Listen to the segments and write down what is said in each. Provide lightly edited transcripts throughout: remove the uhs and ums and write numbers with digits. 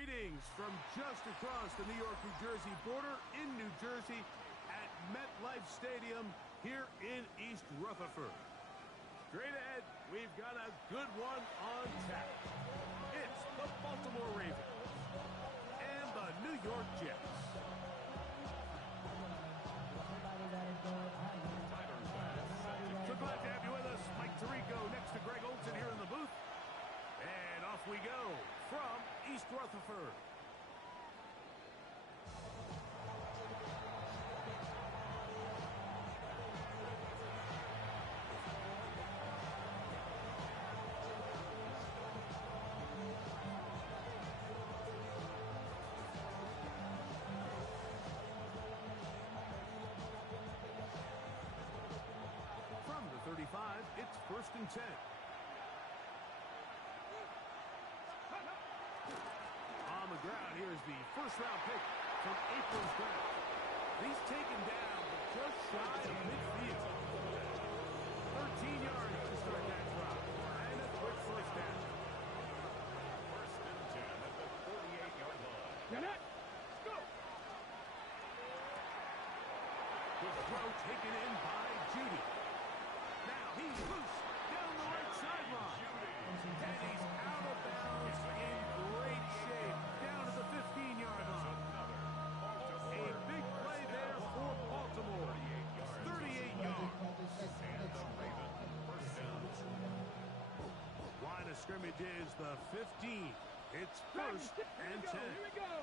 Greetings from just across the New York-New Jersey border in New Jersey at MetLife Stadium here in East Rutherford. Straight ahead, we've got a good one on tap. It's the Baltimore Ravens and the New York Jets. So glad to have you with us. Mike Tirico next to Greg Olson here in the booth. And off we go from East Rutherford. From the 35, it's 1st and 10. On the ground, here's the first-round pick from April's draft. He's taken down just shy of midfield. 13 yards to start that drive. And a quick first down. 1st and 10 at the 48-yard line. Get it! Let's go! The throw taken in by Judy. Now he's loose down the right sideline. And he's out of bounds in great shape down to the 15-yard line. A big play there for Baltimore. 38 yards. And the Ravens, 1st down. Line of scrimmage is the 15. It's 1st and 10. Here we go!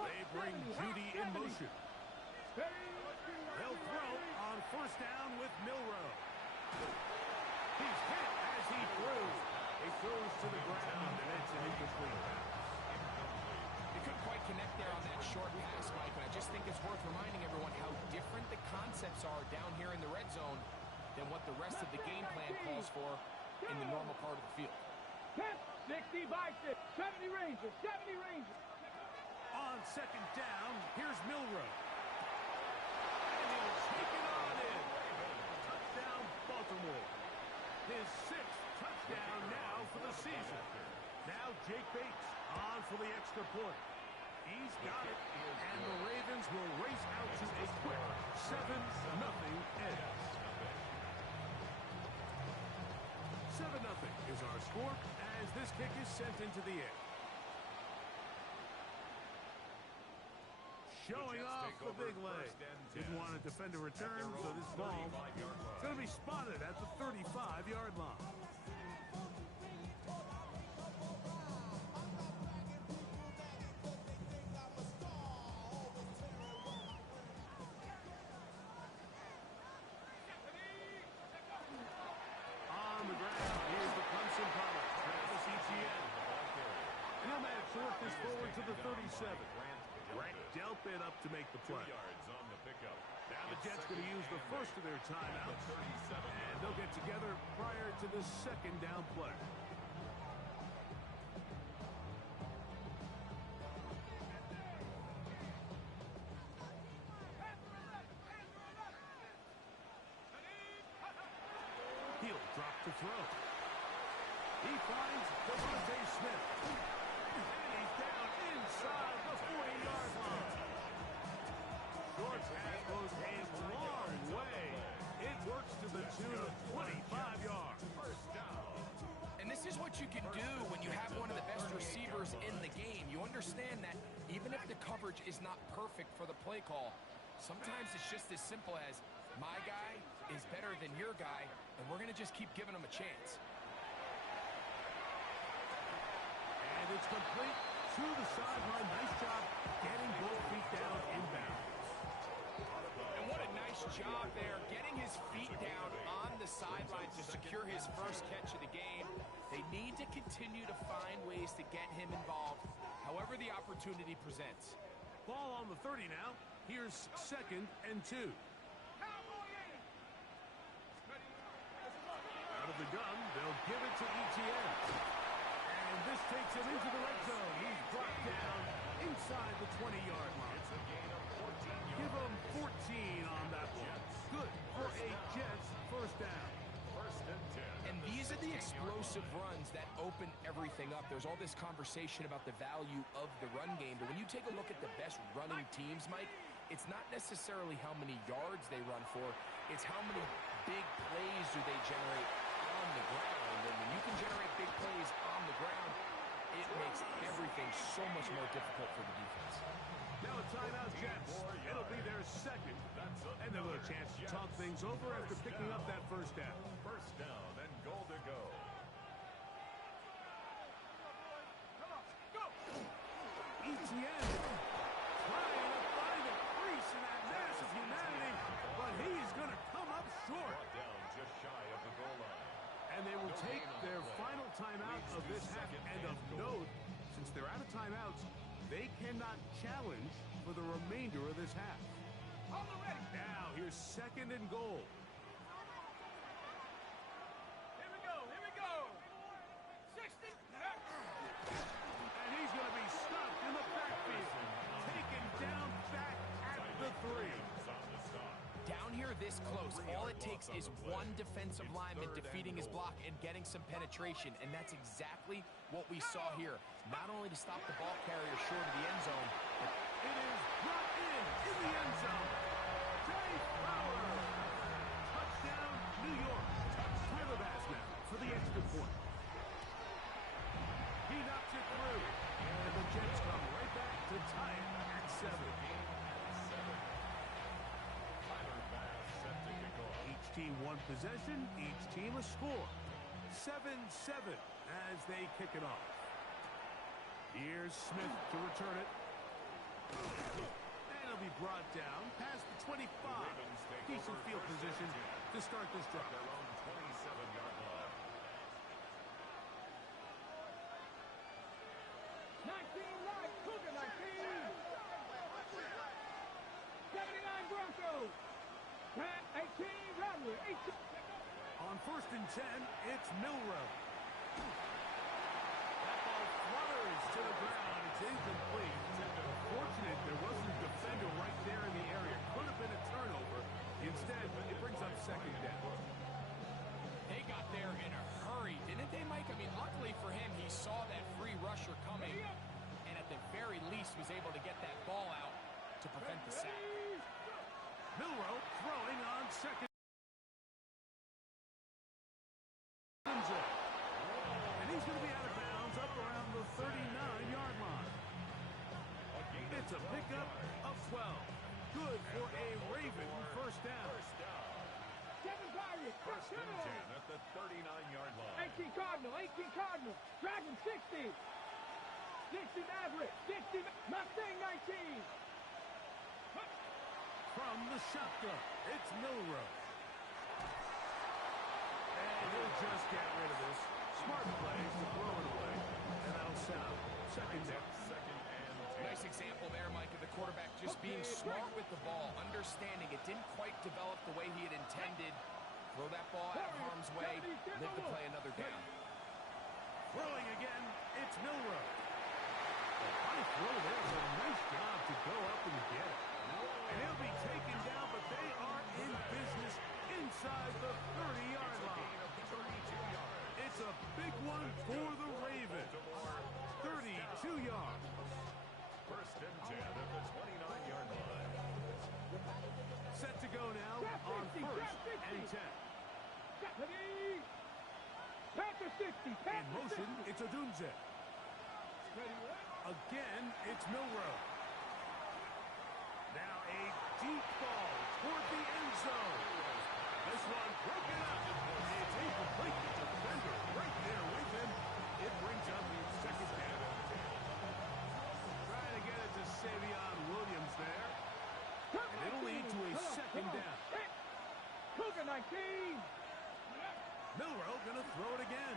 They bring Judy in motion. They'll throw on 1st down with Milrow. He's hit as he throws. It goes to the ground, and it's an incomplete pass. They couldn't quite connect there on that short pass, Mike, and I just think it's worth reminding everyone how different the concepts are down here in the red zone than what the rest of the game plan calls for in the normal part of the field. 60 by 6, 70 Rangers, 70 Rangers. On 2nd down, here's Milrow. And he'll take it on in. Touchdown, Baltimore. His 6th touchdown now for the season. Now Jake Bates on for the extra point. He's got it, and the Ravens will race out to a quick 7-0 edge. 7-0 is our score as this kick is sent into the air. Showing off the big leg. Didn't want to defend a return, so this ball is going to be spotted at the 35-yard line. On the ground, here's the Clemson Pilot, Travis Etienne. And he'll manage to work this forward to the 37. Grant dealt it up to make the play. 2 yards on the pickup. Now the Jets going to use the first of their timeouts. And they'll get together prior to the 2nd down play. He'll drop to throw. He finds Devontae Smith. And he's down inside the 40-yard line. Short pass goes a long way. It works to the tune of 25 yards. 1st down. And this is what you can do when you have one of the best receivers in the game. You understand that even if the coverage is not perfect for the play call, sometimes it's just as simple as, my guy is better than your guy, and we're going to just keep giving him a chance. And it's complete to the sideline. Nice job getting both feet down inbounds. And what a nice job there, getting his feet down on the sideline to secure his first catch of the game. They need to continue to find ways to get him involved, however the opportunity presents. Ball on the 30 now. Here's 2nd and 2. Out of the gun, they'll give it to Etienne. And this takes him into the red zone. He's brought down inside the 20-yard line. It's a gain of 14 yards. Give him 14 on that one. Good for a Jets first down. 1st and 10. And these are the explosive runs that open everything up. There's all this conversation about the value of the run game, but when you take a look at the best running teams, Mike, it's not necessarily how many yards they run for, it's how many big plays do they generate on the ground. And when you can generate big plays on the ground, it makes everything so much more difficult for the defense. Now a timeout, Jets. It'll be their second. And they'll have a chance to talk things over after picking up that first down. First down and goal to go. Etienne trying to find a crease in that mass of humanity, but he's going to come up short. Brought down just shy of the goal line. And they will take their final timeout of this half. And of note, since they're out of timeouts, they cannot challenge for the remainder of this half. Now, here's second and goal. Here we go. 60. And he's going to be stuck in the backfield. Taken down back at the 3. Down here this close, all it takes is one defensive lineman defeating his block and getting some penetration, and that's exactly what we saw here. Not only to stop the ball carrier short of the end zone, but it is brought in the end zone. Dave Power. Touchdown, New York. Tyler Bass now for the extra point. He knocks it through, and the Jets come right back to tie it at 7. Each team one possession, each team a score. 7-7 as they kick it off. Here's Smith to return it. And it'll be brought down past the 25. Decent field position to start this drive. Their own 27-yard line. 19 right, Cougar 19. 79 Broncos. 18 Rattler. 18. On first and 10, it's Milrow. That ball flutters to the ground. It's incomplete. Fortunate there wasn't a defender right there in the area. Could have been a turnover. Instead, it brings up second down. they got there in a hurry, didn't they, Mike? I mean, luckily for him, he saw that free rusher coming, and at the very least was able to get that ball out to prevent the sack. Milrow throwing on second. And he's going to be out of bounds up around the 39-yard line. It's a pickup of 12. Good for a Raven first down. First and 10 at the 39-yard line. 18 Cardinal. Dragon 60. 60 Maverick. 60 Mustang 19. From the shotgun, it's Milrow. And he'll just get rid of this. Smart play to throw it away. And that'll set up second down. Second and 10. Nice example there, Mike, of the quarterback just being smart with the ball, understanding it didn't quite develop the way he had intended. Throw that ball out of harm's way, live to play another down. Throwing again, it's Milrow. High throw there, so nice job to go up and get it. And he'll be taken down, but they are in business inside the 30-yard line. It's a big one for the Ravens. 32 yards. First and 10 at the 29-yard line. Set to go now on first and 10. Panther 60. In motion, it's Odunze. Again, it's Milrow. Now a deep ball toward the end zone. This one broken up. It's incomplete. The defender right there with him. It brings up the second down. Trying to get it to Savion Williams there. And it'll lead to a second down. Cougar 19. Milrow going to throw it again.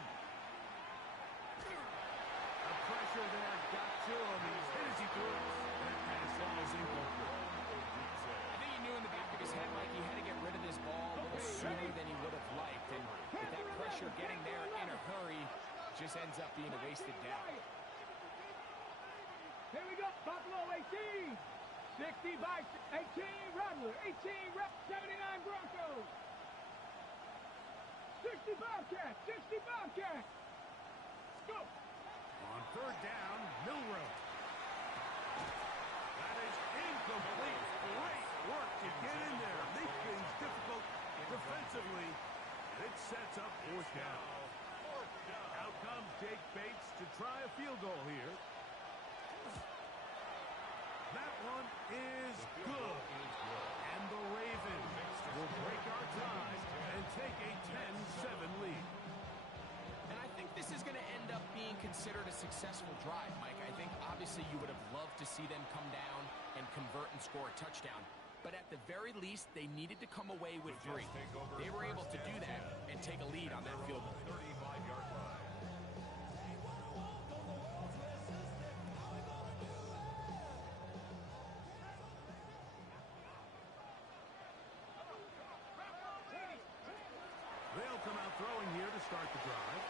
The pressure there got to him. He's hit as he threw it. That pass falls incomplete. I think he knew in the back of his head, Mike, he had to get rid of this ball a little sooner than he would have liked. And with that pressure getting there in a hurry, just ends up being a wasted down. Here we go. Buffalo 18. 60 by 18 Rattler. 18 79 Broncos. 60 Bobcats. 60 60 Bobcat. Go. On third down, Milrow. That is incomplete. Great work to get in there. Make things difficult defensively. And it sets up fourth down. Out comes Jake Bates to try a field goal here. That one is good. And the Ravens will break our tie and take a 10-7 lead. And I think this is going to end up being considered a successful drive, Mike. I think obviously you would have loved to see them come down and convert and score a touchdown. But at the very least, they needed to come away with 3. They were able to do that and take a lead on that field goal. 35-yard line. They'll come out throwing here to start the drive.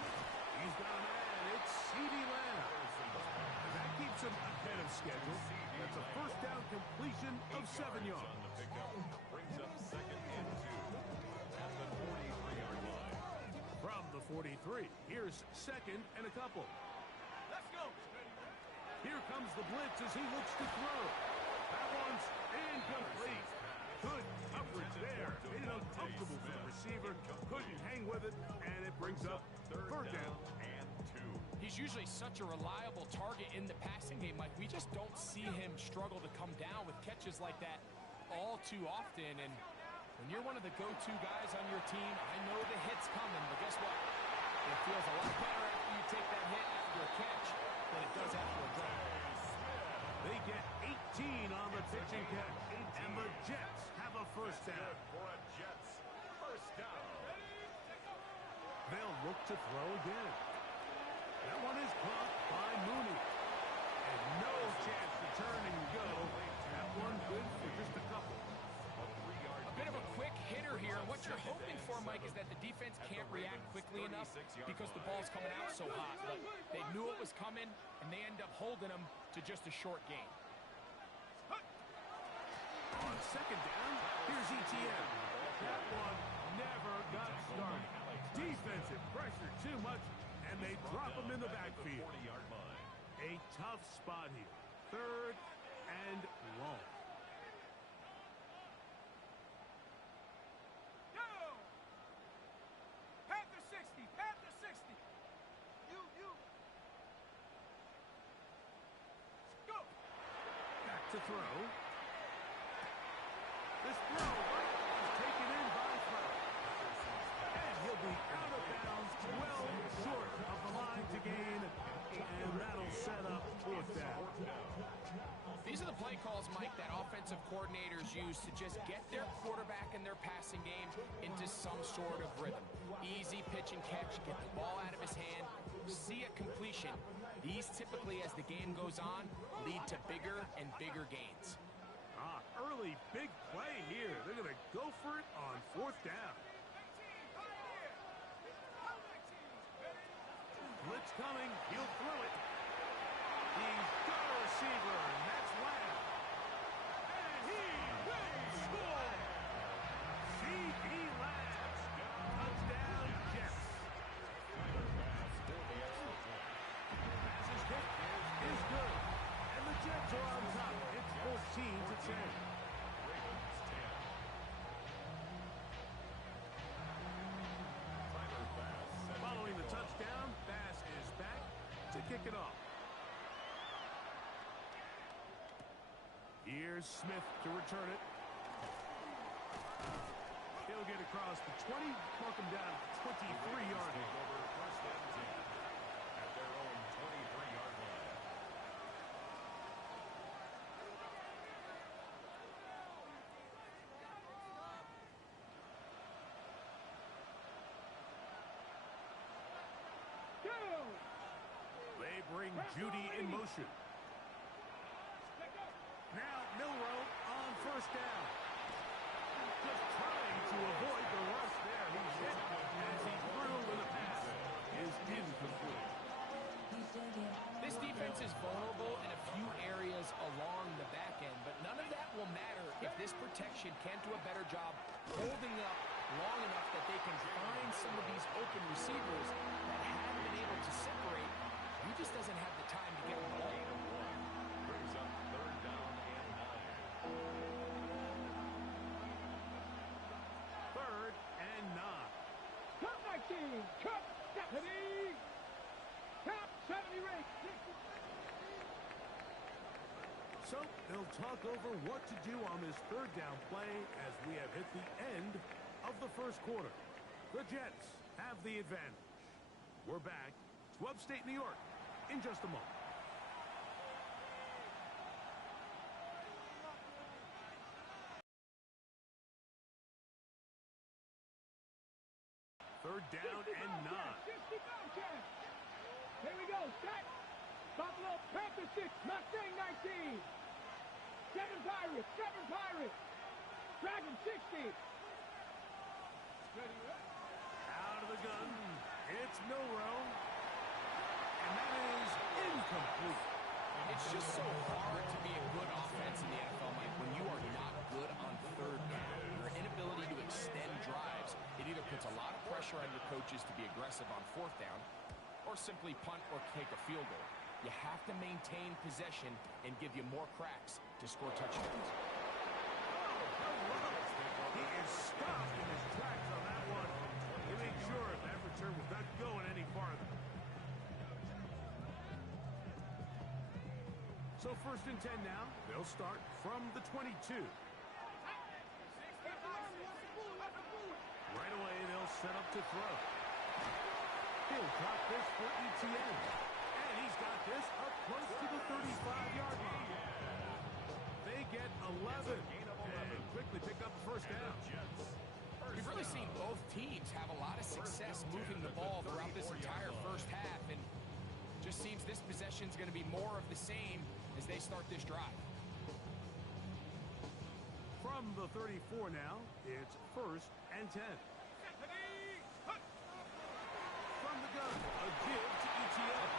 He's got a man. It's CeeDee Lamb. And that keeps him ahead of schedule. That's a first down completion of 7 yards. On the pickup, brings up second and 2 at the 43-yard line. From the 43, here's second and a couple. Let's go. Here comes the blitz as he looks to throw. That one's incomplete. Good coverage there. Made it uncomfortable for the receiver. Couldn't hang with it, and it brings up third down. And 2. He's usually such a reliable target in the passing game, Mike. We just don't see him struggle to come down with catches like that all too often. And when you're one of the go-to guys on your team, I know the hit's coming, but guess what? It feels a lot better after you take that hit after a catch than it does after a drive. They get 18 on the pitching catch, and the Jets have a first down. For a Jets first down. They'll look to throw again. That one is caught by Mooney. And no chance to turn and go. That one good for just a couple. A bit of a quick hitter here. What you're hoping for, Mike, is that the defense can't react quickly enough because the ball's coming out so hot. But they knew it was coming, and they end up holding them to just a short gain. On second down, here's ETN. That one never got started. Defensive pressure too much, and they drop him in the backfield. 40-yard line. A tough spot here. Third and long. Go. Panther 60. Panther 60. You. Go. Back to throw. This throw is taken in by Trout. And he'll be out of bounds, well short of the line to gain. And that'll set up fourth down. These are the play calls, Mike, that offensive coordinators use to just get their quarterback and their passing game into some sort of rhythm. Easy pitch and catch, get the ball out of his hand, see a completion. These typically, as the game goes on, lead to bigger and bigger gains. Early big play here. They're going to go for it on fourth down. Blitz coming. He'll throw it. He's got a receiver, and that's Lamb. And he will score. CeeDee Lamb. Touchdown, Jets. Pass is hit. Is good. And the Jets are on top. It's 14-10. Following the touchdown, Bass is back to kick it off. Here's Smith to return it. He'll get across the 20, mark him down 23-yard line. First and 10 at their own 23-yard line. They bring Judy in motion. Now Milrow on first down. Just trying to avoid the rush there. He's hit as he threw with a pass. Is incomplete. This defense is vulnerable in a few areas along the back end, but none of that will matter if this protection can't do a better job holding up long enough that they can find some of these these open receivers that have been able to separate. He just doesn't have the time to get them the ball. Brings up third down and 9. Third and 9. Cut 19. Cut 70. Top 70 rate. So they'll talk over what to do on this third down play as we have hit the end of the first quarter. The Jets have the advantage. We're back to upstate New York in just a moment. Third down and 9. 65 chance. Here we go. Set. Buffalo Panthers 6. Mustang 19. 7 Pirates. 7 Pirates. Dragon 60. Out of the gun. It's Milrow. And that is incomplete. It's just so hard to be a good offense in the NFL, Mike, when you are not good on third down. Your inability to extend drives, it either puts a lot of pressure on your coaches to be aggressive on fourth down or simply punt or kick a field goal. You have to maintain possession and give you more cracks to score touchdowns. He is stopped in his tracks on that one. He made sure that return was not going any farther. So first and 10 now. They'll start from the 22. Right away, they'll set up to throw. He'll drop this for ETN. And he's got this up close to the 35-yard line. They get 11 and quickly pick up the first down. We've really seen both teams have a lot of success moving the ball throughout this entire first half, and just seems this possession is going to be more of the same as they start this drive. From the 34 now, it's first and 10. From the gun, a give to ETN.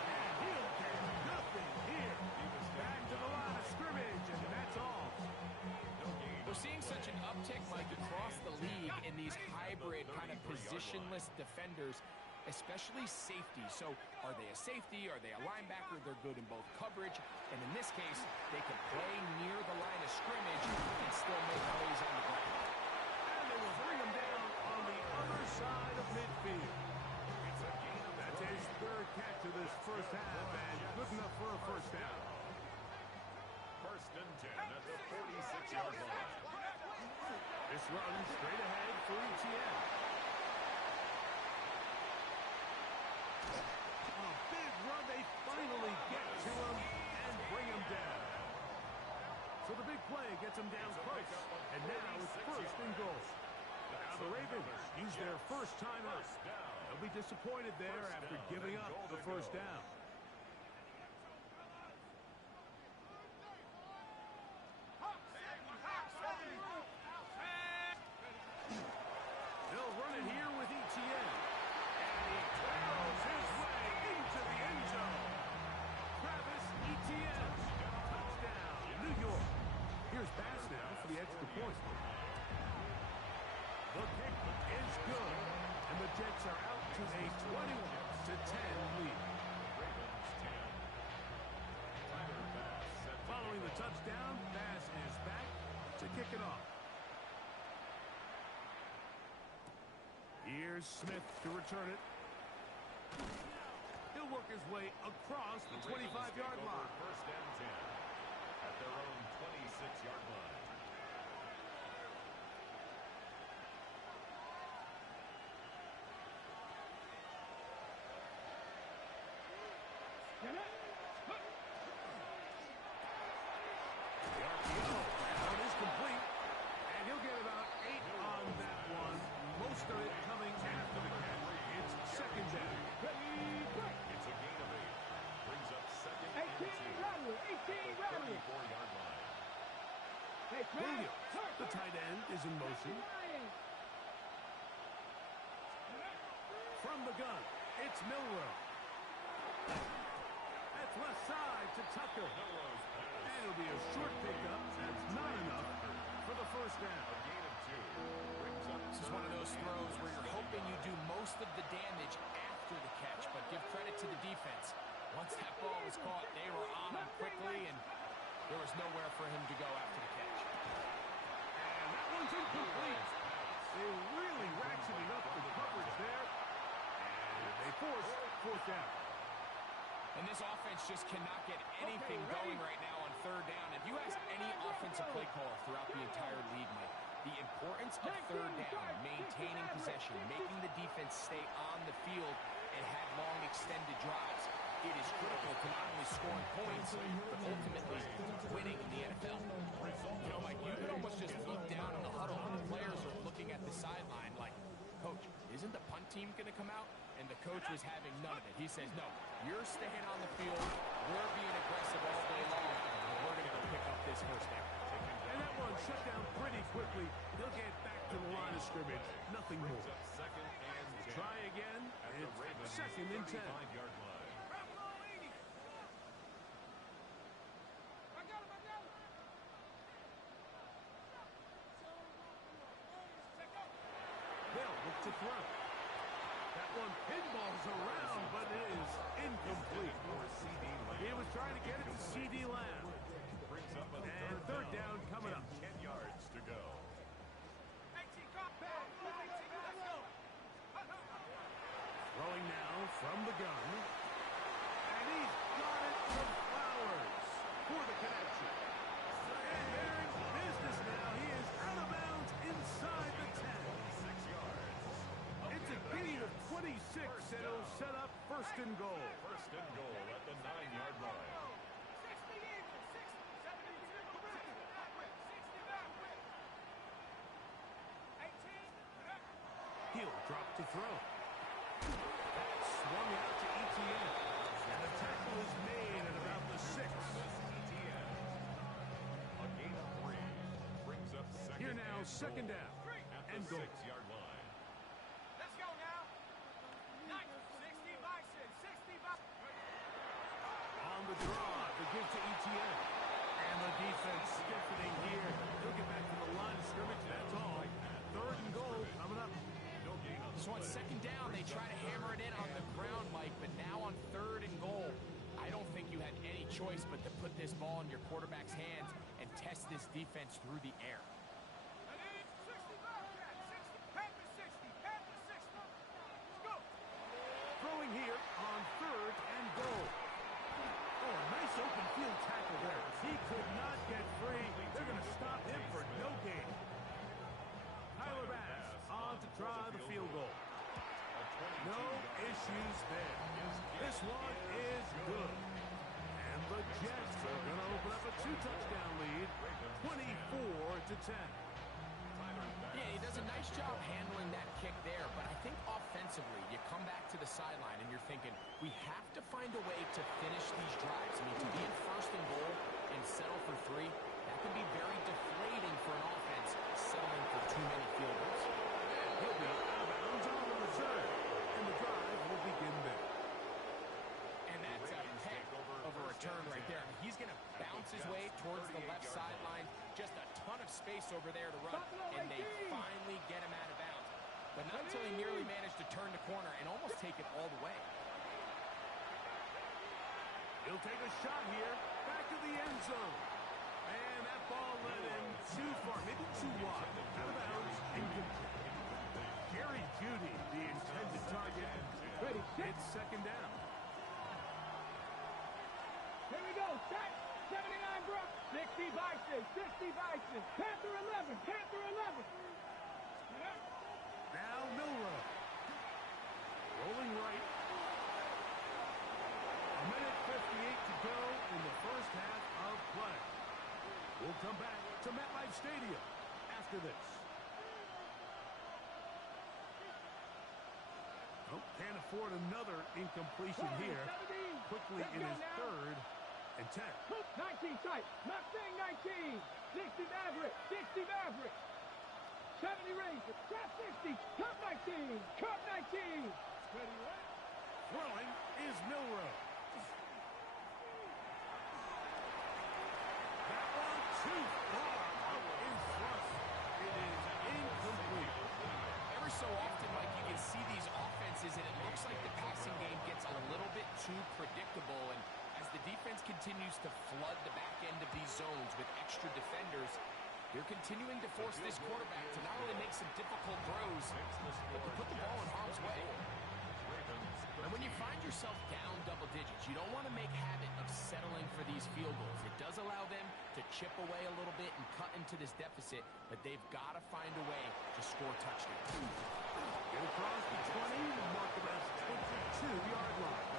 And he'll get nothing here. Back to the line of scrimmage, and that's all. We're seeing such an uptick, Mike, across the league in these hybrid kind of positionless defenders, especially safety. So are they a safety? Are they a linebacker? They're good in both coverage. And in this case, they can play near the line of scrimmage and still make plays on the ground. And they will bring him down on the other side of midfield. That's his third catch of this first half, and good enough for a first down. First and 10 at the 46-yard line. This run straight ahead for ETN. A big run. They finally get to him and bring him down. So the big play gets him down close. And now it's first and goal. Now the Ravens use their first timeout. They'll be disappointed there after giving up the first down. They'll run it here with ETN. And he barrels his way into the end zone. Travis Etienne. Touchdown, New York. Here's Bass now for the extra point. The kick is good. And the Jets are out to a 21-10 lead. Following the touchdown, Bass is back to kick it off. Here's Smith to return it. He'll work his way across the 25-yard line. First and 10 at their own 26-yard line. The RPO down is complete, and he'll get about 8 on that one. Most of it coming after the catch. It's second down. It's a gain of 8. Brings up second and 2. 18 Rattle. 34-yard line. Williams, the tight end, is in motion. From the gun, it's Milrow. That's left side to Tucker. And it'll be a short pickup. That's not enough for the first down. A gain of 2. Brings up This is one of those throws where you're hoping you do most most of the damage after the catch, but give credit to the defense. Once that ball was caught, they were on him quickly, and there was nowhere for him to go after the catch. And that one's incomplete. They really ratcheting up the coverage there. And they force fourth down. And this offense just cannot get anything going right now on third down. If you ask any offensive play caller throughout the entire league, Mike, the importance of third down, maintaining possession, making the defense stay on the field and have long extended drives, it is critical to not only scoring points, but ultimately winning in the NFL. You know, Mike, you could almost just look down in the huddle and the players are looking at the sideline like, Coach, isn't the punt team going to come out? And the coach was having none of it. He says, no, you're staying on the field. We're being aggressive all day long. And we're going to go pick up this first down. And that one shut down pretty quickly. They'll get back to the line of scrimmage. Nothing more. Second and 10. Try again. It's second and 10. 35-yard line. They'll look to throw. That one pinballs around, but it is incomplete. He was trying to get it to C.D. Lamb. Brings up a And third down coming up. 10 yards to go. Throwing now from the gun. And he's got it to Flowers for the connection. And they're in business now. He is out of bounds inside the 10. 6 yards. It's a gain of 26, and it'll set up first and goal. First and goal at the 9-yard line. He'll drop to throw. That swung out to Etienne. And the tackle is made at about the 6. Etienne. A gain of 3. Brings up second. Here now, and second goal down. at And the goal. 6-yard line. Let's go now. 60 Bison, 60 Bison. On the draw, the give to Etienne. And the defense stiffening here. He'll get back to the line of scrimmage, that's all. Third and goal coming up. No gain on the So on second down, they try to hammer it in on the ground, Mike, but now on third and goal, I don't think you had any choice but to put this ball in your quarterback's hands and test this defense through the air. Throwing here on third and goal. Oh, a nice open field tackle there. He could not get free. They're going to stop him for no gain. Tyler Bass on to try the field goal. No issues there. This one is good. And the Jets are going to open up a 2-touchdown lead, 24-10. Yeah, he does a nice job handling that kick there, but I think offensively, you come back to the sideline and you're thinking, we have to find a way to finish these drives. I mean, to be in first and goal and settle for 3, that can be very deflating for an offense settling for too many field goals. He'll be out of bounds on the return, and the drive will begin there. And that's a heck of a return right there. I mean, he's going to bounce his way towards the left sideline. Just a ton of space over there to run, and they finally get him out of bounds. But not until he nearly managed to turn the corner and almost take it all the way. He'll take a shot here, back to the end zone. And that ball led him too far, maybe too wide. Out of bounds, incomplete. Jerry Jeudy, the intended target. Ready, set. It's second down. Here we go. Set. 79 Brook. 60 Bison. 60 Bison. Panther 11. Panther 11. Now Milrow. Rolling right. A minute 58 to go in the first half of play. We'll come back to MetLife Stadium after this. Oh, can't afford another incompletion here. Quickly in his third and 10. 19 tight. Mustang 19. 60 Maverick. 60 Maverick. 70 Razor. Trap 60. Cup 19. Cup 19. Ready, what? Throwing is Milrow. That one too far out in front. It is incomplete. Every so often, Mike, you can see these offenses continues to flood the back end of these zones with extra defenders, they're continuing to force this quarterback to not only make some difficult throws, but to put the ball in harm's way. And when you find yourself down double digits, you don't want to make habit of settling for these field goals. It does allow them to chip away a little bit and cut into this deficit, but they've got to find a way to score touchdowns. Get across the 20, mark about 22-yard line.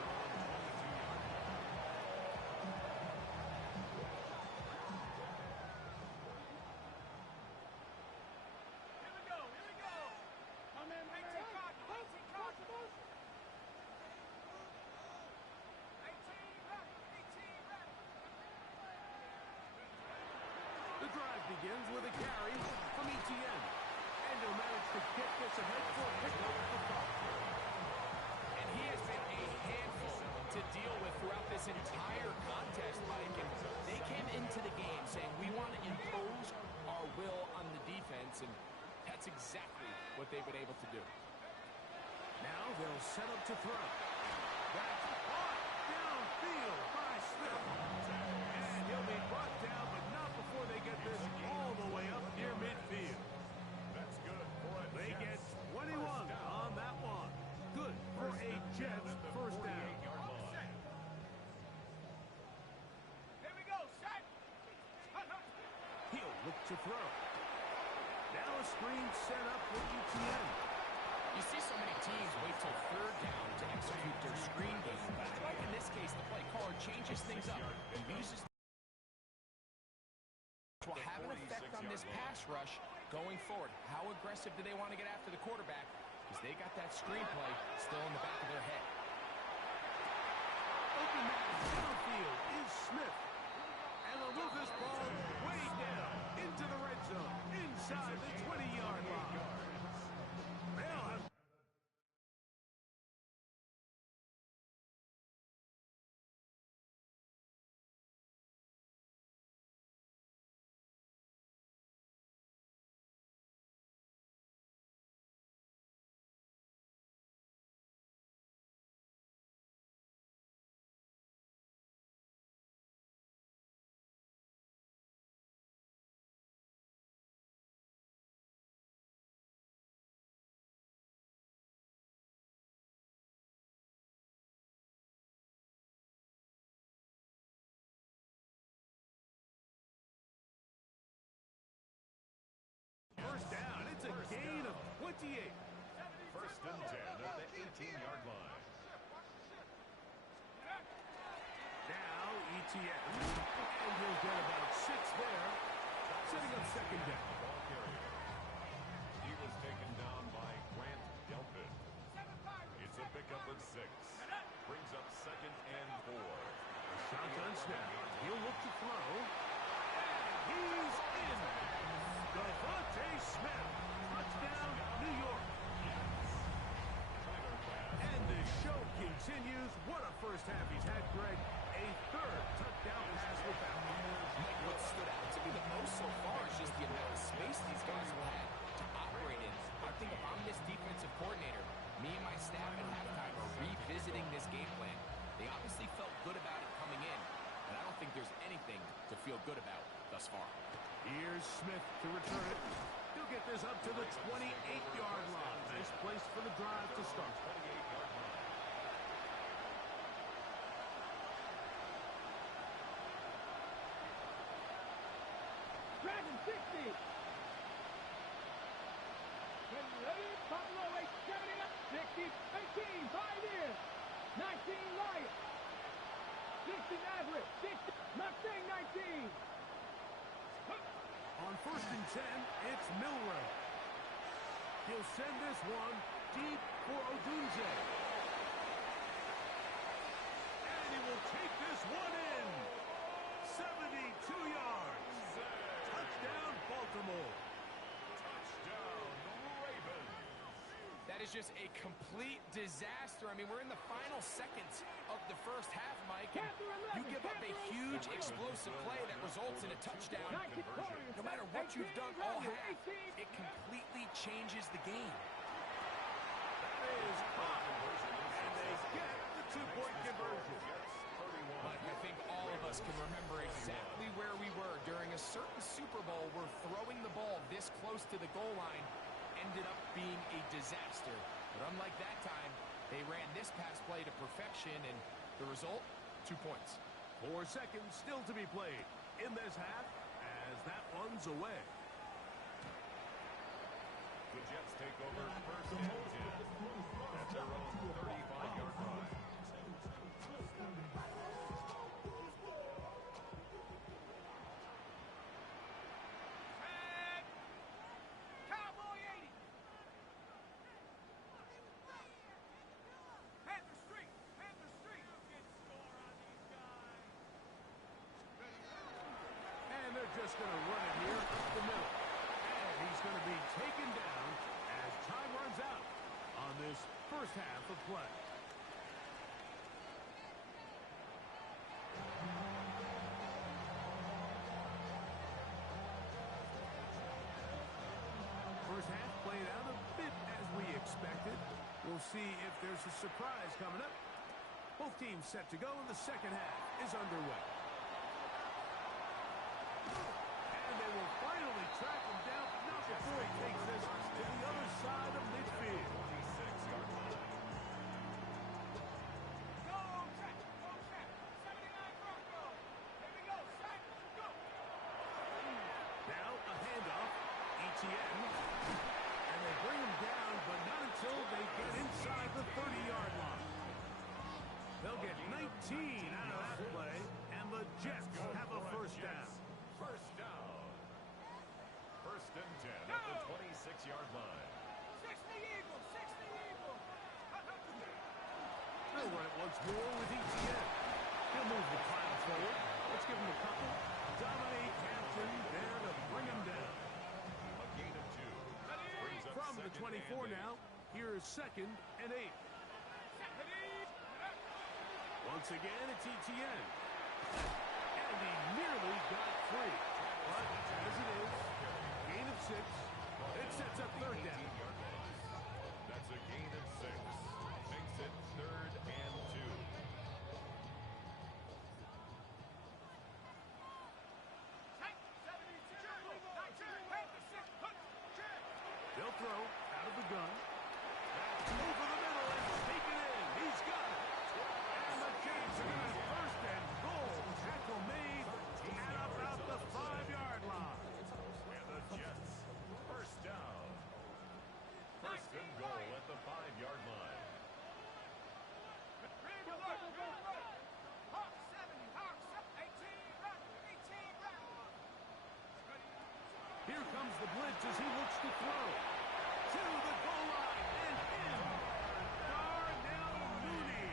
Begins with a carry from Etienne. And he'll manage to get this ahead for a pickup of 5. And he has been a handful to deal with throughout this entire contest, Mike. And they came into the game saying, we want to impose our will on the defense, and that's exactly what they've been able to do. Now they'll set up to throw. That's caught downfield by Smith. And he'll be brought down, but not before they get this all the way up near midfield. That's good for a They get 21 on that one. Good for a Jets first down. Here we go, set. He'll look to throw. Now a screen set up for Etienne. You see so many teams wait till third down to execute their screen game. Like in this case, the play caller changes things up and uses will have an effect on this pass rush going forward. How aggressive do they want to get after the quarterback? Because they got that screen play still in the back of their head. Open man downfield is Smith. And they'll move this ball way down into the red zone, inside the 20-yard line. They'll have first down. It's a gain of 28. First and 10 at the 18-yard line. Now Etienne. And he'll get about 6 there. Setting up second down. Ball carrier. He was taken down by Grant Delpit. It's a pickup of 6. Brings up second and 4. Shotgun snap. He'll look to throw. And he's in. Devontae Smith. Touchdown, New York. And the show continues. What a first half he's had, Greg. A third touchdown pass without. Mike, what stood out to me the most so far is just the amount of space these guys have had to operate in. I think if I'm this defensive coordinator, me and my staff at halftime are revisiting this game plan. They obviously felt good about it coming in, but I don't think there's anything to feel good about thus far. Here's Smith to return it. He'll get this up to the 28-yard line. Nice place for the drive to start. 28-yard line. Dragon 60. When ready, Buffalo 870 up, 60, 18, 5 in, 19 Lions, 60 Maverick, 60, Mustang 19. On first and 10, it's Milrow. He'll send this one deep for Odunze. And he will take this one in. 72 yards. Touchdown, Baltimore. Touchdown, Ravens. That is just a complete disaster. I mean, we're in the final seconds of the first half, Mike. And you give up a huge explosive play that results in a touchdown. No matter what you've done all half, it completely changes the game. That is caught. And they get the two-point conversion. Mike, I think all of us us can remember exactly where we were during a certain Super Bowl where throwing the ball this close to the goal line ended up being a disaster. But unlike that time, they ran this pass play to perfection, and the result, 2 points. 4 seconds still to be played in this half as that one's away. The Jets take over first and 10 at their own 35-yard line. Cowboy 80. Panther Street. Panther Street. Get score on these guys. And they're just going to run it here up the middle. And he's going to be taken down as time runs out on this first half of play. First half played out a bit as we expected. We'll see if there's a surprise coming up. Both teams set to go, and the second half is underway. And they will finally track him down, but not before he takes this to the other side of midfield. 26-yard line. Go, check. Go, check. 79 Broncos. Here we go. Set. Go. Now a handoff. ETN. And they bring him down, but not until they get inside the 30-yard line. They'll get 19 out of that play, and the Jets have a first down. First down. First and 10 at the 26-yard line. 60 Eagles. 60 Eagles. They'll run it once more with ETN. He'll move the pile forward. Let's give him a couple. Dominique Hampton there to bring him down. A gain of 2. Brings up From the second 24 and 8. now, here's 2nd and 8. Once again, it's ETN. And he nearly got free. But as it is, gain of 6. It sets up 3rd down. 18-yard line. That's a gain of 6. Makes it 3rd and 2. They'll throw out of the gun. Over the middle and take it in. He's got it. And the Chiefs are going to first and goal. Tackle made at about the 5-yard line. And the Jets, first down. First and goal at the 5-yard line. Here comes the blitz as he looks to throw. To the goal line and in. Darnell Mooney.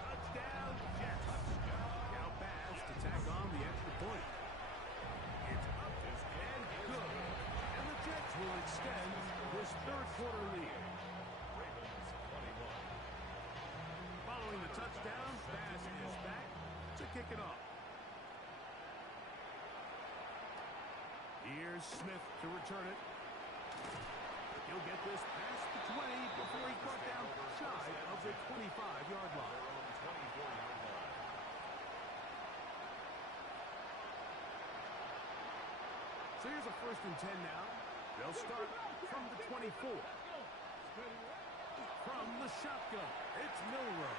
Touchdown, Jets. Now pass to tack on the extra point. It's up and good. And the Jets will extend this 3rd quarter lead. Ravens 21. Following the touchdown, pass is back to kick it off. Here's Smith to return it. He'll get this past the 20 before he's brought down shy of the 25-yard line. Their own 24-yard line. So here's a 1st and 10 now. They'll start from the 24. From the shotgun, it's Milroe.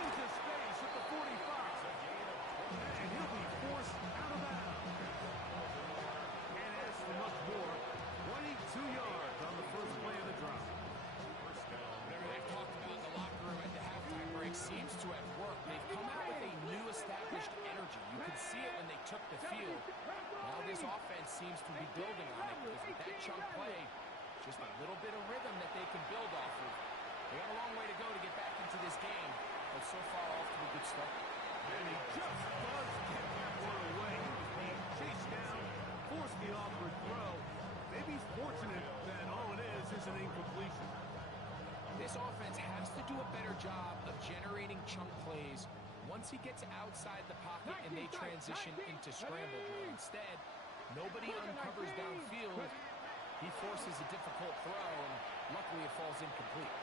Into space at the 45. And he'll be forced out of bounds. And as for much more, 22 yards on the first play of the drive. First down. Whatever they've talked about in the locker room at the halftime break seems to have worked. They've come out with a new established energy. You could see it when they took the field. Now this offense seems to be building on it because with that chunk play, just a little bit of rhythm that they can build off of. They got a long way to go to get back into this game, but so far off to a good start. And he just does kick that one away. He was being chased down, forced the awkward throw. Maybe he's fortunate that all it is an incompletion. This offense has to do a better job of generating chunk plays once he gets outside the pocket and they transition into scramble drill. Instead, nobody uncovers downfield. He forces a difficult throw, and luckily it falls incomplete.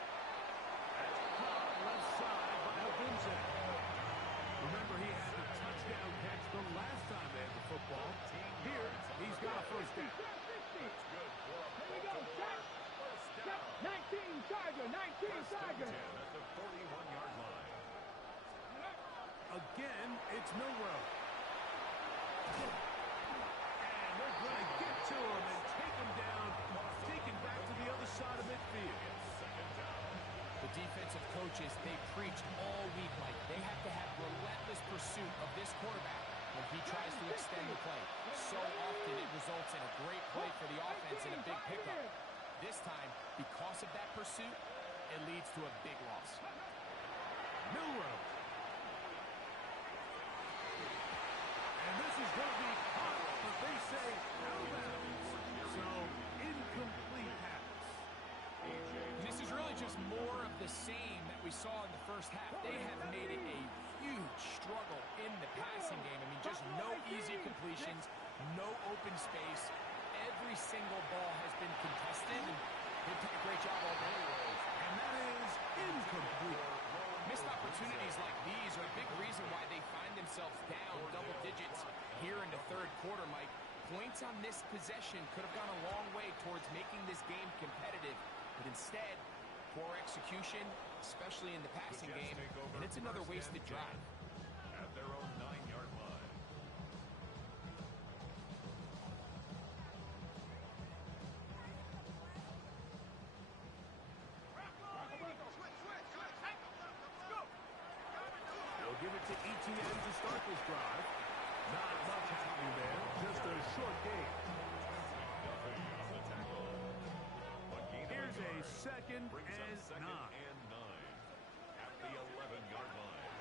That's caught left side by Odunze. Remember, he had to First and 10 at the 41-yard line. Again, it's Milrow. And they're going to get to him and take him down, taken back to the other side of midfield. Second down. The defensive coaches, they preached all week, Mike. They have to have relentless pursuit of this quarterback when he tries to extend the play. So often it results in a great play for the offense and a big pickup. This time, because of that pursuit, it leads to a big loss. Milrow. And this is going to be caught, but they say out of bounds. So, incomplete pass. This is really just more of the same that we saw in the first half. They have made it a huge struggle in the passing game. I mean, just no easy completions, no open space. Every single ball has been contested, and they've done a great job all day. And that is incomplete. Missed opportunities like these are a big reason why they find themselves down double digits here in the third quarter, Mike. Points on this possession could have gone a long way towards making this game competitive, but instead, poor execution, especially in the passing game, and it's another wasted drive. At their own 9-yard line. They'll give it to ETN to start this drive. Not much happening there, just a short game. Nothing on the tackle. Here's a second Brings up and second 9. and 9 at the 11-yard line.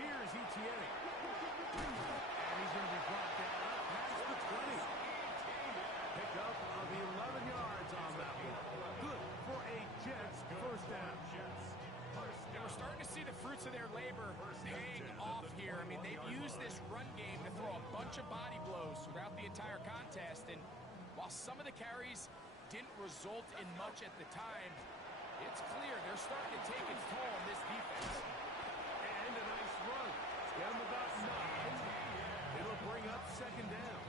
Here's ETN. And he's going to be brought down past the 20. Pick up of the 11 yards on that one. Good for a Jets first down. And we're starting to see the fruits of their labor paying off here. I mean, they've used this run game to throw a bunch of body blows throughout the entire contest. And while some of the carries didn't result in much at the time, it's clear they're starting to take its toll on this defense. And a nice run. Get him about 9. It'll bring up second down.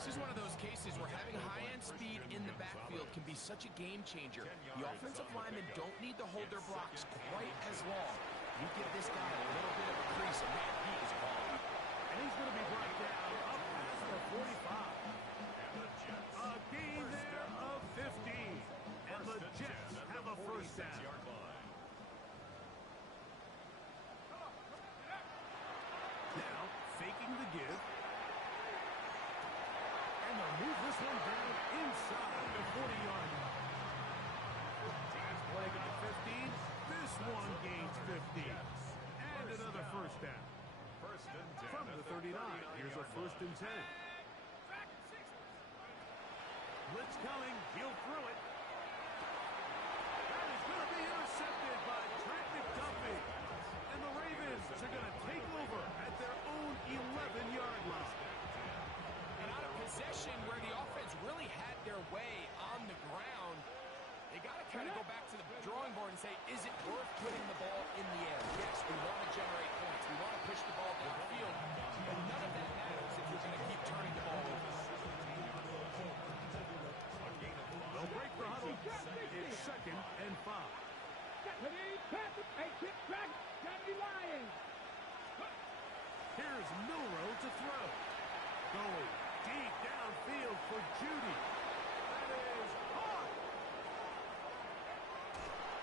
This is one of those cases where having high-end speed in the backfield can be such a game changer. The offensive linemen don't need to hold their blocks quite as long. You give this guy a little bit of a crease, and man, he is gone. And he's going to be brought down up past the 45. A gain there of 15. And the Jets have a first down. Now, faking the give. And they'll move this one down inside the 40-yard line. Last play got 15. This one gains 15. And another first down. First and 10 From the 39, here's a first and 10. Blitz coming, he'll throw it. That is going to be intercepted by Trent McDuffie. And the Ravens are going to take over at their own 11-yard line. And on a possession where the offense really had their way on the ground, they got to kind of go back to the drawing board and say, is it worth putting the ball in the air? Yes, we want to generate points. We want to push the ball downfield. But none of that matters if you're going to keep turning the ball over. They'll break the huddle. It's second and 5. Here's Milrow to throw. Going deep downfield for Judy. That is hard.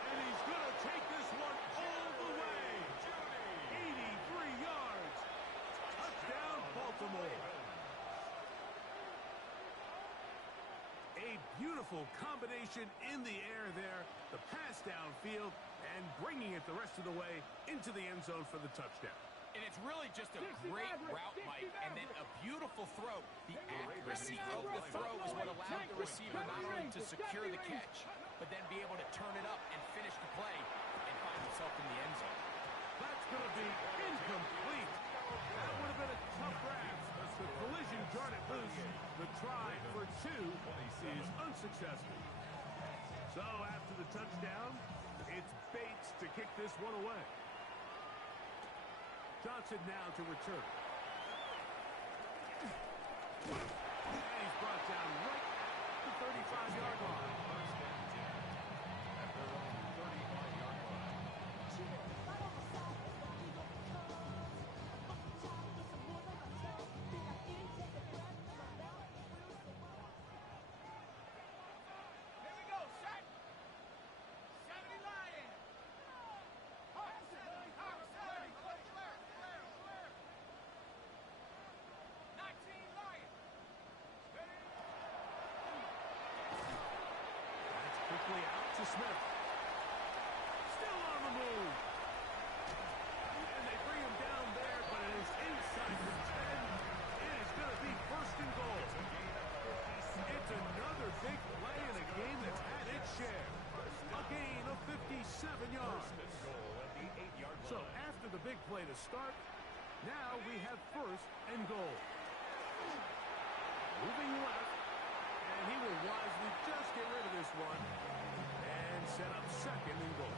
And he's going to take this one all the way. 83 yards. Touchdown, Baltimore. A beautiful combination in the air there. The pass downfield and bringing it the rest of the way into the end zone for the touchdown. And it's really just a great route, Mike, and then a beautiful throw. The accuracy of the throw is what allowed the receiver not only to secure the catch, but then be able to turn it up and finish the play and find himself in the end zone. That's going to be incomplete. That would have been a tough grab. The collision jarred it loose. The try for 2 is unsuccessful. So after the touchdown, it's Bates to kick this one away. Johnson now to return. And he's brought down right at the 35-yard line. 7 yards. First and goal at the 8-yard line. So after the big play to start, now we have first and goal. Moving left, and he will wisely just get rid of this one and set up second and goal.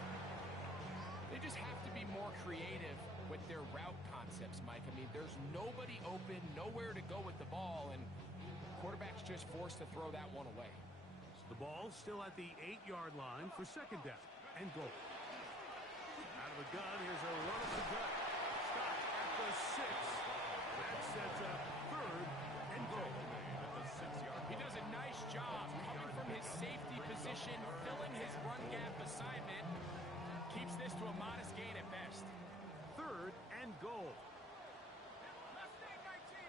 They just have to be more creative with their route concepts, Mike. I mean, there's nobody open, nowhere to go with the ball, and quarterback's just forced to throw that one away. The ball's still at the 8-yard line for second down and goal. Out of the gun, here's a run of the gut. Stop at the 6. That sets up third and goal. He does a nice job coming from his safety position, filling his run gap assignment. Keeps this to a modest gain at best. Third and goal. Mustang 19.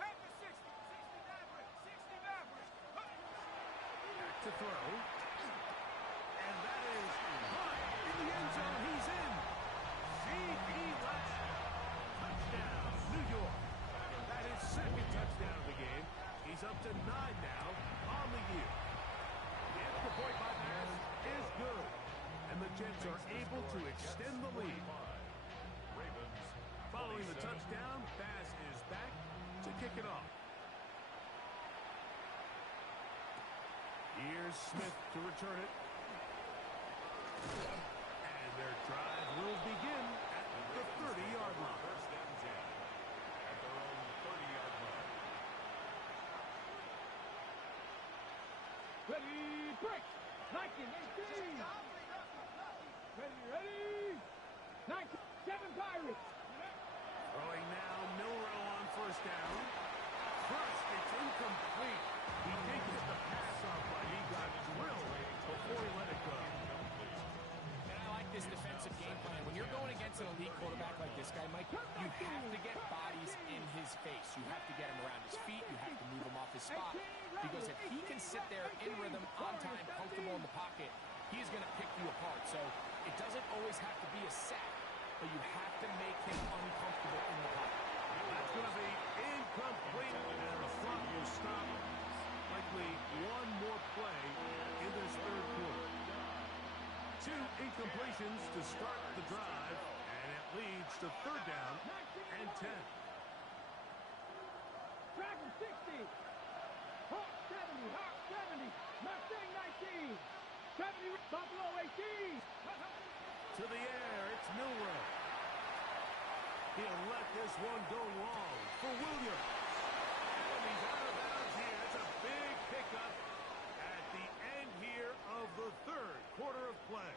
Head to 60. 60 Mavericks. 60 Mavericks. Back to throw. And that is high in the end zone. He's in. C.B. Lamb. Touchdown, New York. That is second touchdown of the game. He's up to 9 now on the year. The extra point by pass is good. And the Jets are able to extend the lead. Following the touchdown, Bass is back to kick it off. Here's Smith to return it. And their drive will begin at the 30-yard line. First and 10 at their own 30-yard line. Ready, break. 19, 18. Ready. 19, 7 Pirates. Throwing now, Milrow on first down. Crushed, it's incomplete. He did get the pass off, but he got drilled before he let it go. And I like this defensive game plan. When you're going against an elite quarterback like this guy, Mike, you have to get bodies in his face. You have to get him around his feet. You have to move him off his spot. Because if he can sit there in rhythm, on time, comfortable in the pocket, he's going to pick you apart. So it doesn't always have to be a sack, but you have to make him uncomfortable in the pocket. That's going to be incomplete, and the clock will stop. Likely one more play in this third quarter. 2 incompletions to start the drive, and it leads to third down and 10. Dragon 60. Hawk 70. Hawk 70. Mustang 19. 70. Buffalo 18. To the air, it's Milrow. He'll let this one go long for Williams. And he's out of bounds here. It's a big pickup at the end here of the third quarter of play.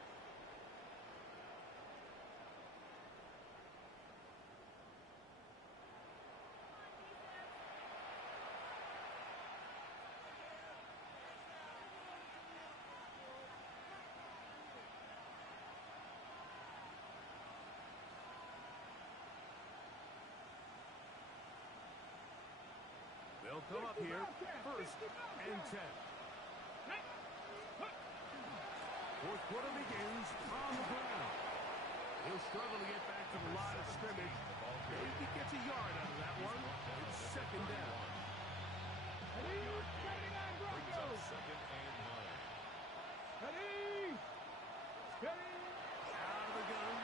They'll come up here, first and 10. Fourth quarter begins on the ground. He'll struggle to get back to the line of scrimmage. Maybe he gets a yard out of that one. It's second down. Brings up second and 9. Ready. Steady. Out of the gun,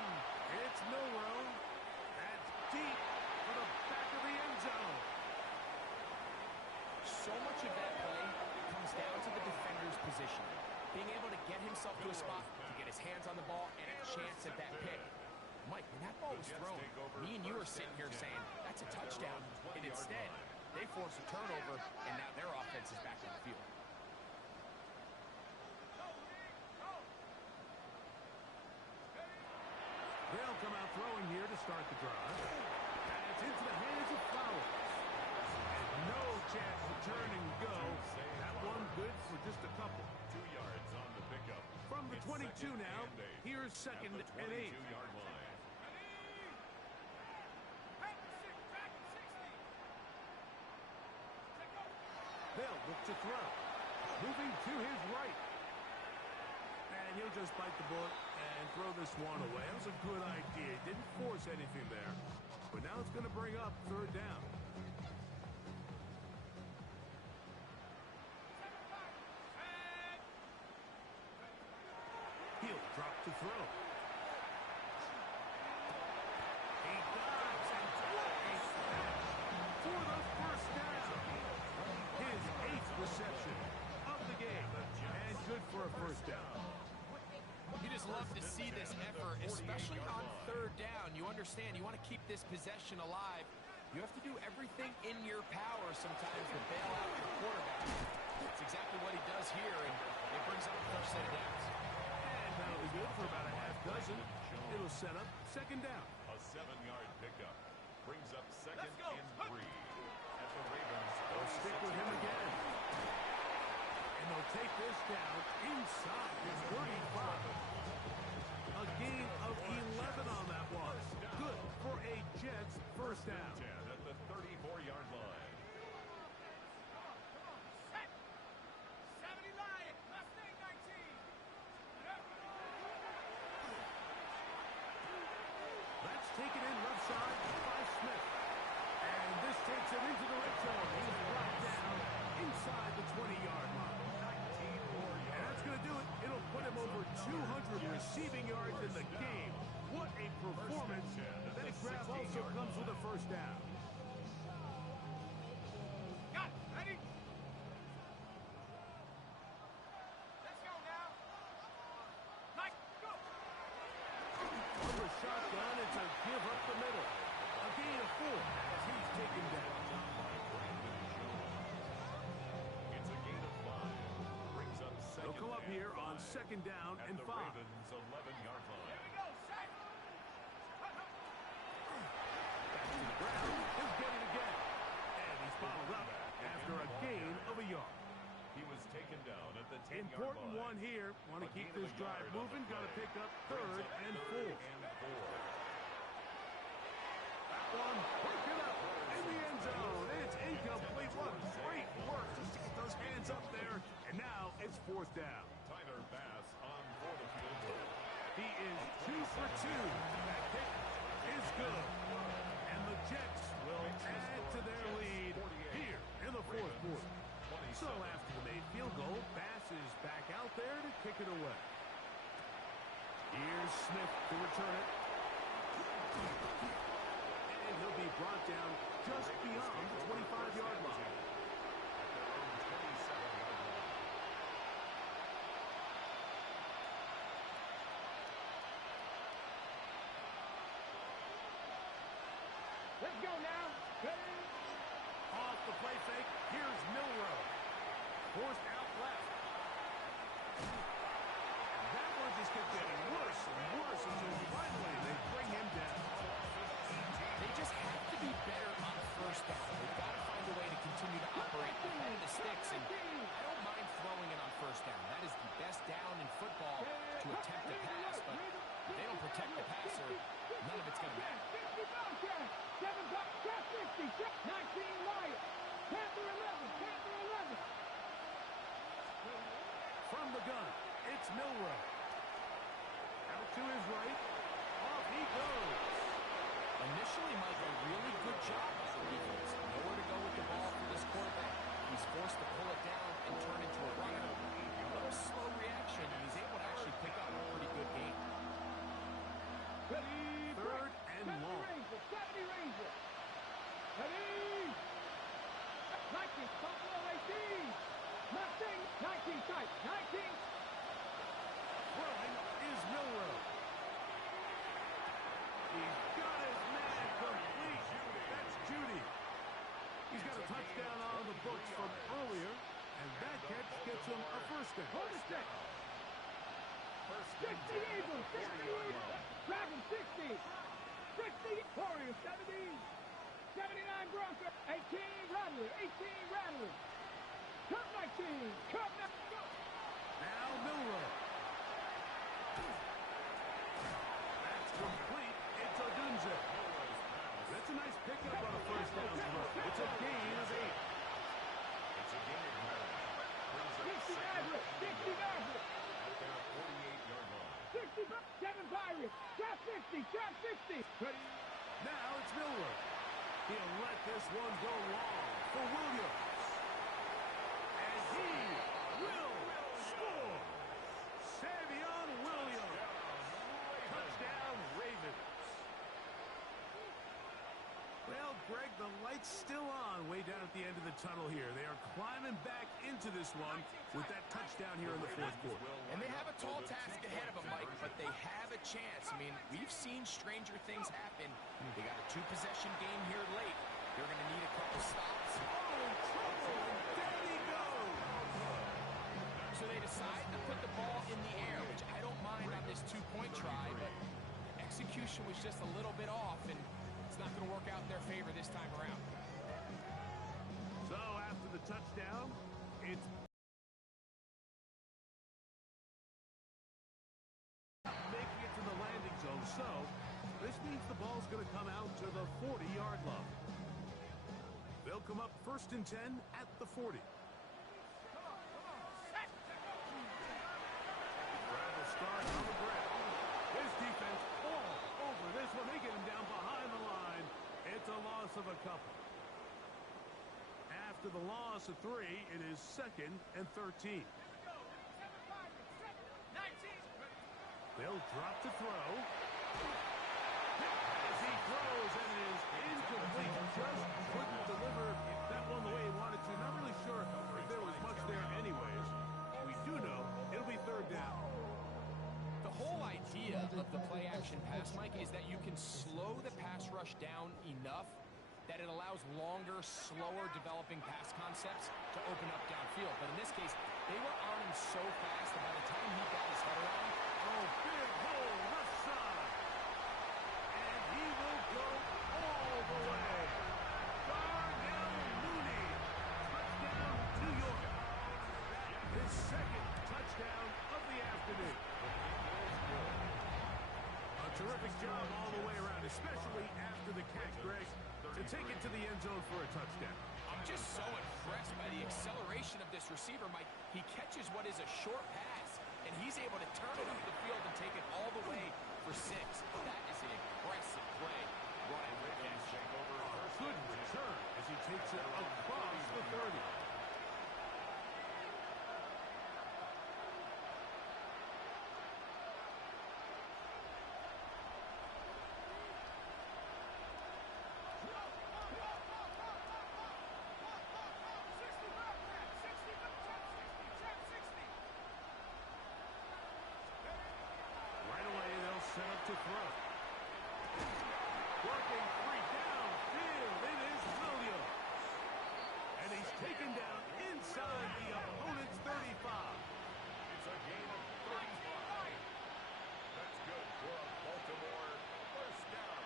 it's Milrow. That's deep for the back of the end zone. So much of that play comes down to the defender's position. Being able to get himself to a spot, to get his hands on the ball, and a chance at that pick. Mike, when that ball was thrown, me and you were sitting here saying, that's a touchdown. And instead, they force a turnover, and now their offense is back on the field. They'll come out throwing here to start the drive. And it's into the hands of Flowers. And no chance to turn and go. That one good for just a couple. 2 yards on the pickup. From the It's 22 now, here's second at the and 8. 22-yard line. They'll look to throw. Moving to his right. And he'll just bite the bullet and throw this one away. That was a good idea. Didn't force anything there. But now it's going to bring up third down. He'll drop to throw. He dives and plays for the first down. His 8th reception of the game, and good for a first down. You just love to see this effort, especially on 3rd down. You understand, you want to keep this possession alive. You have to do everything in your power sometimes to bail out your quarterback. That's exactly what he does here, and it brings up a first set of downs. And that'll be good for about a half dozen. It'll set up 2nd down. A 7-yard pickup brings up 2nd and 3. At the Ravens, They'll stick with him again. And they'll take this down inside his 35. A gain of 11 on that one. Good for a Jets first down. 10 at the 34-yard line. That's taken in left side by Smith. And this takes him into the red zone. He's brought down inside the 20-yard line. And that's going to do it. It'll put him over 200 receiving yards in the game. What a performance. That grab also comes with a first down. Got it. Ready? Let's go now. Nice. Go. On the shotgun, it's a give up the middle. A gain of 4 as he's taken down. It's a gain of 5. Brings up 2nd. They'll come up here on 2nd down at and the 5. Ravens' 11-yard line. Here we go. Set. Back to the ground. He'll get it again. And he's bottled up after a gain of a yard. He was taken down at the 10-yard Important line. one here. Want to A keep gain of this a drive yard on moving. the Got to play. pick up Brings 3rd up and 4. 3rd and 4. That one, work it up in the end zone. It's incomplete. What great work just to get those hands up there. And now it's 4th down. Tyler Bass on for the field goal. He is 2 for 2. That kick is good. And the Jets will add to their lead here in the 4th quarter. So after the made field goal, Bass is back out there to kick it away. Here's Smith to return it. And he'll be brought down just beyond the 25-yard line. Let's go now. Ready? Off the play fake, here's Milrow. Forced out left. That one just kept getting worse and worse until finally they bring him down. They just have to be better on 1st down. They've got to find a way to continue to operate behind the sticks, and I don't mind throwing it on 1st down. That is the best down in football to attempt to pass, but if they don't protect the passer, none of it's going to matter. 7 bucks, 50, 19 Wyatt. Panther 11, Panther 11. From the gun, it's Milrow. Out to his right. Off he goes. Initially, Mike, a really good job by the defense. Nowhere to go with the ball for this quarterback. He's forced to pull it down and turn into a runner. A little slow reaction, and he's able to actually pick up a pretty good game. Ready? 3rd and 70 long. Ranger, 70 Ranger. Ready? 19, Buffalo 18. Mustang, 19 tight, 19. Throwing is Milrow. He's got his man complete. That's Judy. He's got a touchdown on the books from earlier, and that catch gets him a first down. Hold the stick. 60 Abrams, 60 Abrams. Dragon 60. 60 Warriors, 70. 79 Broncos. 18 Rattler, 18 Rattler. Cup 19, Cup 19. Now Milrow. That's complete. It's Odunze. That's a nice pickup on a first down throw. It's a gain of 8. It's a gain of 9. Brings up 60 Maverick, 60 Maverick. at their 48-yard line. 60, 7 Pirates. Shot 60, shot 60. Ready? Now it's Milrow. He'll let this one go long for Williams. And he will score. Savion Williams Greg, the light's still on way down at the end of the tunnel here. They are climbing back into this one with that touchdown here in the fourth quarter. And they have a tall task ahead of them, Mike, but they have a chance. I mean, we've seen stranger things happen. They got a two-possession game here late. They're going to need a couple stops. Oh, trouble, and down he goes. So they decide to put the ball in the air, which I don't mind on this two-point try, but execution was just a little bit off, and it's not going to work out in their favor this time around. So after the touchdown, it's making it to the landing zone. So this means the ball's going to come out to the 40-yard line. They'll come up 1st and 10 at the 40. Brad will start on the ground. His defense all over this one. They get him down behind the line. It's a loss of a couple. After the loss of 3, it is 2nd and 13. They'll drop to throw. As he throws, and it is incomplete. Just couldn't deliver that one the way he wanted to. Not really sure if there was much there anyways. We do know it'll be 3rd down. The whole idea of the play-action pass, Mike, is that you can slow the pass rush down enough that it allows longer, slower developing pass concepts to open up downfield. But in this case, they were on him so fast that by the time he got his head around, oh, big hole left side. And he will go all the way. Darnell Mooney. Touchdown, New York. His 2nd touchdown of the afternoon. A terrific job all the way around, especially after the catch, Greg, to take it to the end zone for a touchdown. I'm just so impressed by the acceleration of this receiver, Mike. He catches what is a short pass, and he's able to turn it up the field and take it all the way for 6. That is an impressive play. Running with catch. Good return as he takes it across the 30. Set up to throw. Working 3 downfield. It is Williams. And he's taken down inside the opponent's 35. It's a gain of 35. That's good for a Baltimore 1st down.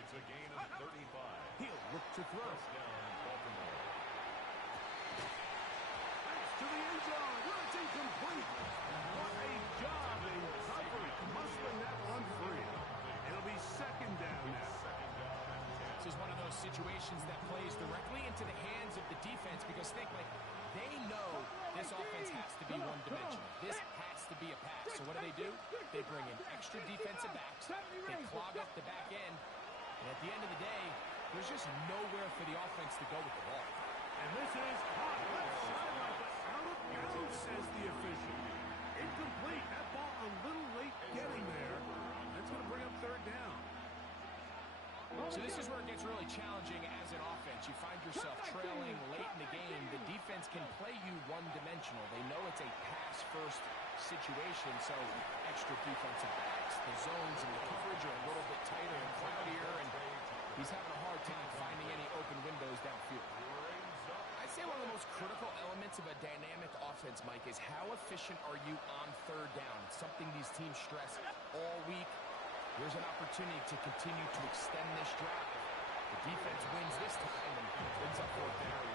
It's a gain of 35. He'll look to throw. 1st down, Baltimore. That's to the end zone. Well, it's incomplete. What a job in coverage. Muscling that one free. It'll be 2nd down now. This is one of those situations that plays directly into the hands of the defense because think, like, they know this offense has to be one-dimensional. This has to be a pass. So what do? They bring in extra defensive backs. They clog up the back end. And at the end of the day, there's just nowhere for the offense to go with the ball. And this is caught left sideline, but out of bounds, says the official. Incomplete. That ball a little late getting there. That's going to bring up 3rd down. So this is where it gets really challenging as an offense. You find yourself trailing late in the game. The defense can play you one-dimensional. They know it's a pass-first situation, so extra defensive backs. The zones and the coverage are a little bit tighter and cloudier, and he's having a hard time finding any open windows downfield. I'd say one of the most critical elements of a dynamic offense, Mike, is how efficient are you on 3rd down. It's something these teams stress all week. Here's an opportunity to continue to extend this drive. The defense wins this time and brings up 4th down.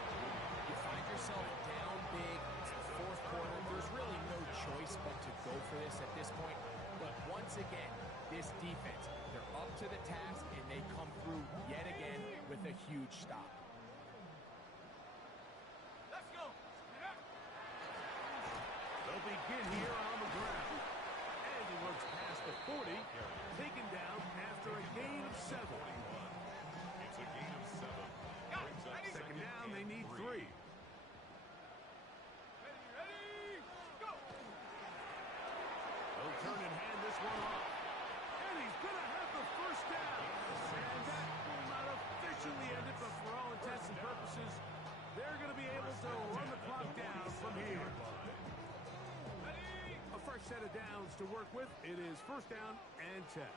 You find yourself down big. It's the 4th quarter. There's really no choice but to go for this at this point. But once again, this defense, they're up to the task, and they come through yet again with a huge stop. Let's go. They'll begin here on the ground. And he works past the 40, taken down after a gain of 7. It's a gain of 7. Brings up 2nd down, they need 3. Ready, go. They'll turn and hand this one off. And he's going to have the 1st down. And that will not have unfortunately ended, but for all intents and purposes, they're going to be able to run the clock down from here. A fresh set of downs to work with. It is first down and 10.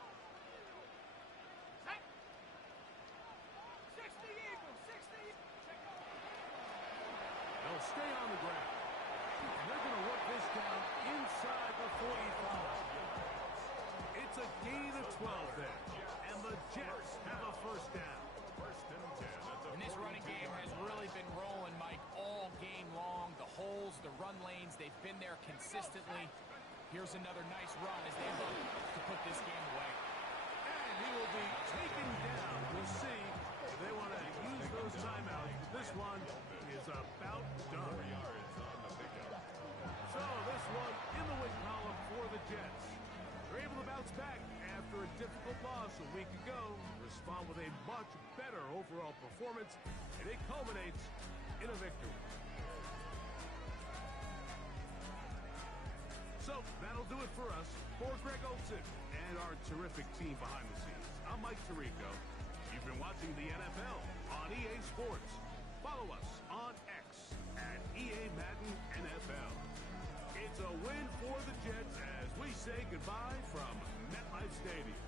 60 Eagles, 60. They'll stay on the ground. And they're going to work this down inside the 45. It's a gain of 12 there. And the Jets have a first down. First and 10 at the And this running game has really been rolling, Mike, all game long. The holes, the run lanes, they've been there consistently. Here's another nice run as they look to put this game away. And he will be taken down. We'll see if they want to use those timeouts. But this one is about done. 4 yards on the pickup. So this one in the win column for the Jets. They're able to bounce back after a difficult loss a week ago, respond with a much better overall performance, and it culminates in a victory. So that'll do it for us. For Greg Olson and our terrific team behind the scenes, I'm Mike Tirico. You've been watching the NFL on EA Sports. Follow us on X at EA Madden NFL. It's a win for the Jets as we say goodbye from MetLife Stadium.